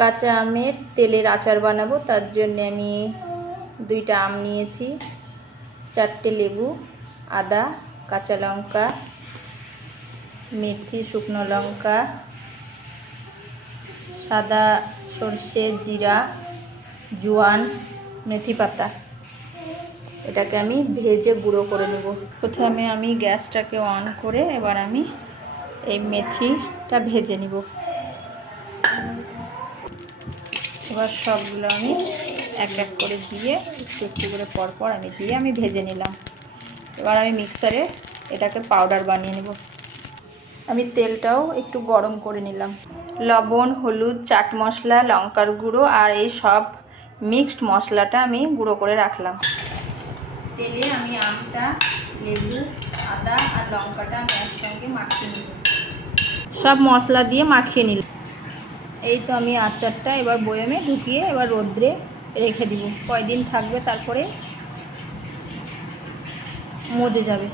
কাঁচা আমের তেলের আচার বানাবো, তার জন্য আমি 2টা আম নিয়েছি, 4টে লেবু, আদা, কাঁচা লঙ্কা, মেথি, শুকনো লঙ্কা, সাদা সর্ষে, জিরা, জোয়ান, মেথি পাতা। এটাকে আমি ভেজে গুঁড়ো করে নেব। প্রথমে আমি গ্যাসটাকে অন করে এবার আমি এই মেথিটা ভেজে নিব। এবার সবগুলো আমি এক এক করে দিয়ে একটু একটু করে পরপর আমি দিয়ে আমি ভেজে নিলাম। এবার আমি মিক্সারে এটাকে পাউডার বানিয়ে নেব। আমি তেলটাও একটু গরম করে নিলাম। লবণ, হলুদ, চাট মশলা, লঙ্কার গুঁড়ো আর এই সব মিক্সড মশলাটা আমি গুঁড়ো করে রাখলাম। তেলে আমি আমটা, লেবু, আদা আর লঙ্কাটা আমি একসঙ্গে মাখিয়ে নিব। সব মশলা দিয়ে মাখিয়ে নিলাম। এই তো আমি আচারটা এবার বয়ামে ঢুকিয়ে এবার রোদ্রে রেখে দিব। কয়দিন থাকবে, তারপরে মজে যাবে।